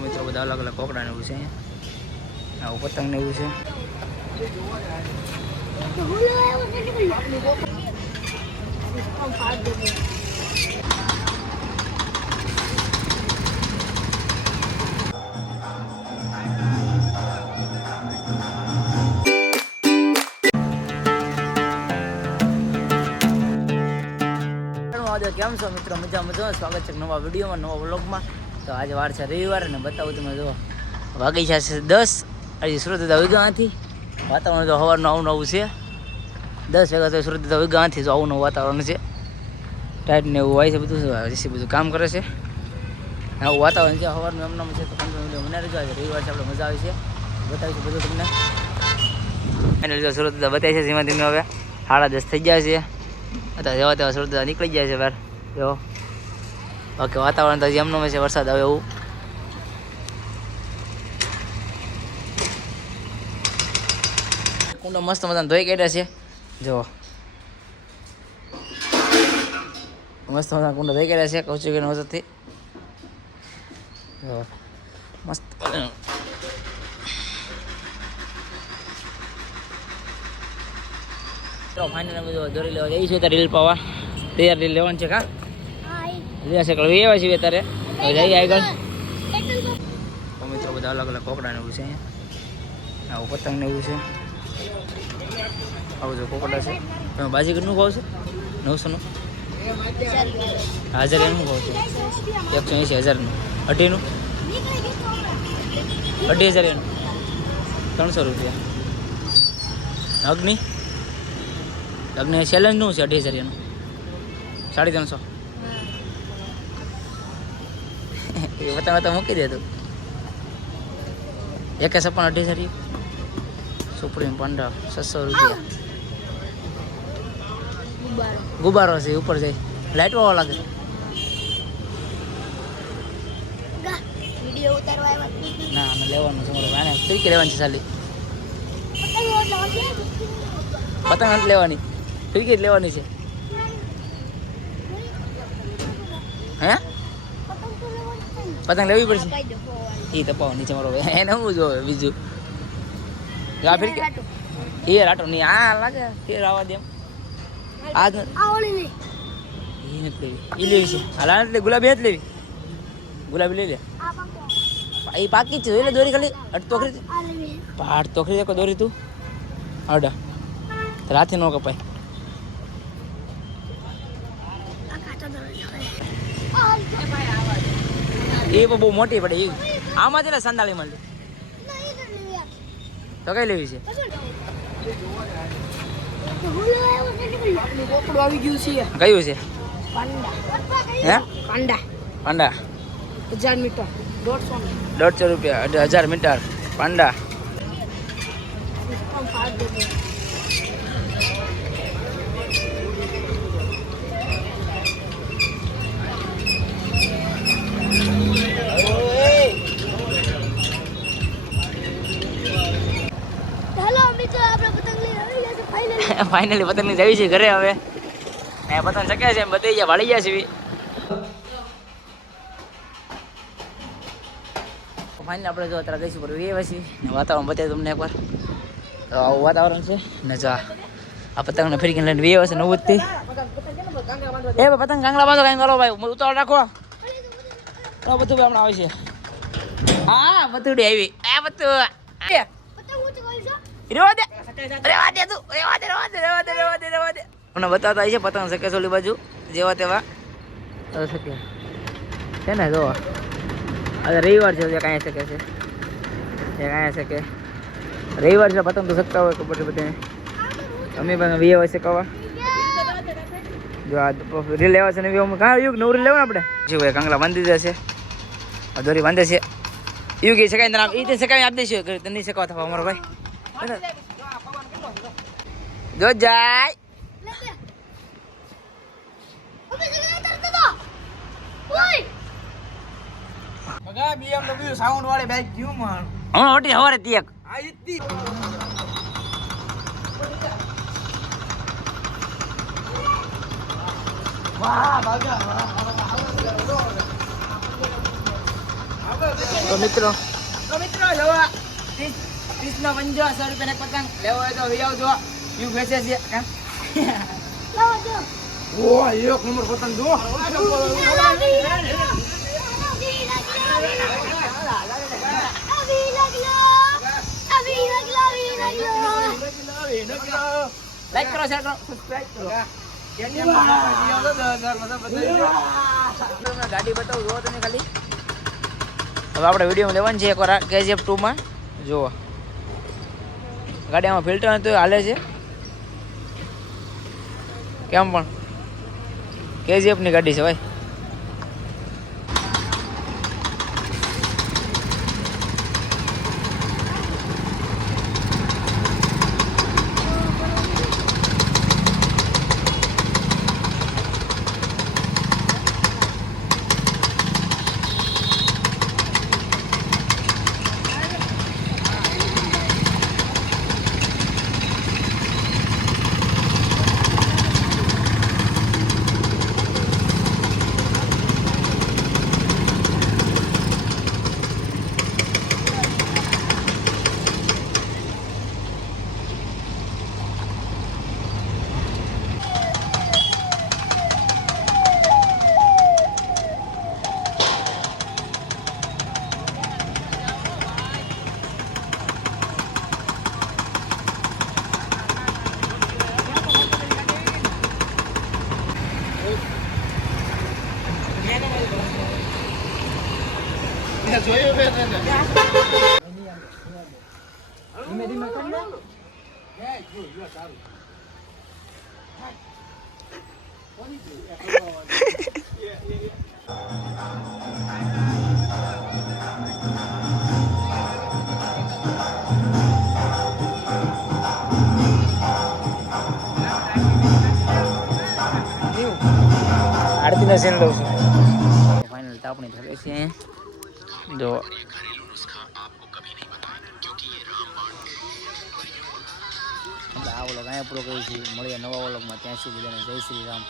મિત્રો બધા અલગ અલગ કોકડા ને એવું છે અહીંયા આવું પતંગ ને એવું છે મહાદેવ કેમ છો મિત્રો મજા મજા સ્વાગત છે નવા વિડીયોમાં નવા વ્લોગમાં તો આજે વાર છે રવિવાર અને બતાવું તમે જો વાગી છે દસ. આજે સુરત વિગાથી વાતાવરણ તો સવારનું આવું નવું છે. દસ વાગ્યા તો સુરત વિગાથી જો આવું નવું વાતાવરણ છે. ટાઈટ ને એવું હોય છે બધું ઋષિ બધું કામ કરે છે. આવું વાતાવરણ છે સવારનું એમનામ છે તો મને રજા છે રવિવાર છે, આપણે મજા આવી છે. બતાવીશું બધું તમને. એને સુરત બતાવી છે ધીમે ધીમે હવે સાડા દસ થઈ ગયા છે અત્યારે જેવા તેવા સુરત નીકળી જાય છે બહાર. જો. બાકી વાતાવરણ તો જેમનું છે, વરસાદ આવે એવું. કુંડો મસ્ત મજાનો ધોઈ કાઢ્યા છે. જો મસ્ત મજાના કુંડો ધોઈ કાઢ્યા છે કૌચુકીનો વસતથી જો મસ્ત. ફાઇનલ અમે જો દોરી લેવા જઈશું છીએ રીલ પાવા. તૈયાર રીલ લેવાની છે, કા? લીધા છે કળવી એવા છીએ અત્યારે. હવે જઈએ આગળ. તો મિત્રો બધા અલગ અલગ કોકડા ને એવું છે. અહીંયા આવું પતંગ ને એવું છે. આવું જો કોકડા છે. તમે બાજી કેટલું ખાવ છો? નવસોનું હાજર એનું ખાવ છો. એકસો એંસી હજારનું અઢીનું અઢી હજાર એનું. ત્રણસો રૂપિયા. અગ્નિ? લગ્ન ચેલેન્જનું છે અઢી હજાર એનું. સાડી ત્રણસો. એ વતા વતા મૂકી દે તું એક સપન અઢી હજાર સુપ્રીમ પંદર છસો રૂપિયા ગુબારો છે ઉપર જાય લાઈટ વાળો લાગે વીડિયો ઉતારવા આવ્યા ના અમે લેવાનું છે મારે આને ફિરકી લેવાની છે ખાલી પતંગ નથી લેવાની ફિરકી જ લેવાની છે હે પતંગ લેવી પડશે? એ તપાવો નીચે મારો ભાઈ. એને શું જોવે બીજું? જો ફિર એ રાટો. નહીં આ લાગે ફેર આવવા દે એમ. આ જ આવડી એ નથી લેવી. એ લેવી છે. હાલા નથી ગુલાબી નથી લેવી. ગુલાબી લઈ લે. એ પાકી છે. એટલે દોરી ખાલી. અટ તોખરી પાડ તોખરી દેખો દોરી તું. અડા. રાતે ન કપાય. આ કાચો દરવાજો એ બહુ મોટી પડે એ આમાં છે ને સંદાળી મળી તો કઈ લેવી છે? કયું છે? પાંડા. દોઢસો રૂપિયા હજાર મીટર. પાંડા હેલો મિત્રો આપણે પતંગ લઈને આવી ગયા છે ફાઇનલી પતંગની જવી છે ઘરે હવે. એ પતંગ ચક્યા છે બધી ગયા વાળી ગયા છે ફાઇનલ આપણે જો અત્યારે જઈશું પર વીએ પછી ને વાતાવરણ બતાવી તમને એકવાર. તો આવું વાતાવરણ છે ને જો. આ પતંગને ફરી લઈને વીએ હશે નવું જ થી એ પતંગ કાંગડા બાંધો કાંઈ કરો ભાઈ ઉતાવળ રાખો. તો બધું ભાઈ હમણાં આવે છે. હા બતુડી આવી. આ બધું. રેવા દે. રેવા તું. રેવા દે રેવા દે રેવા દે દે, રેવા દે. હોય છે પતંગ શકે બાજુ, જેવા તેવા. શકે છે ને જો આજે રવિવાર છે કાંઈ શકે છે. કાંઈ શકે. રવિવાર છે, પતંગ તો શકતા હોય ખબર છે બધાને. અમે પણ વીએ હોય કવા જો આ રીલ લેવા છે ને વી કાં યુગ નવું રીલ લેવું આપણે? જે હોય કાંગલા બાંધી દેશે દોરી બાંધે છે યુગ એ શકાય તને એ શકાય આપી દઈશું તને નહીં શીખવા થવા અમારો ભાઈ જો જાય હમણાં હોટી હવારે તિયક વાહ બાગા વાહ તો મિત્રો તો મિત્રો લેવા ત્રીસ ત્રીસનો પંજો સો રૂપિયાનો એક પતંગ લેવો હોય તો લઈ આવજો યુ વેચે છે કેમ લાવો જો ઓહ એક નંબર પતંગ જો આવી લાગલો આવી લાગલો આવી લાગલો લાઈક કરો શેર કરો સબસ્ક્રાઇબ કરો તમને ગાડી બતાવું જુઓ તમે ખાલી હવે આપણે વીડિયો લેવાની છે એકવાર કેજીએફ ટુમાં. જુઓ. ગાડી આમાં ફિલ્ટર હતું હાલે છે. કેમ પણ? કેજીએફની ગાડી છે ભાઈ. ધીમે ધીમે કરી લે આરતીનો સીન લઉં છું ફાઇનલ તાપણી થશે છે જો અહીંયા પૂરો છીએ મળીએ નવા ઓલોકમાં ત્યાં સુધી બધાને જય શ્રી રામ.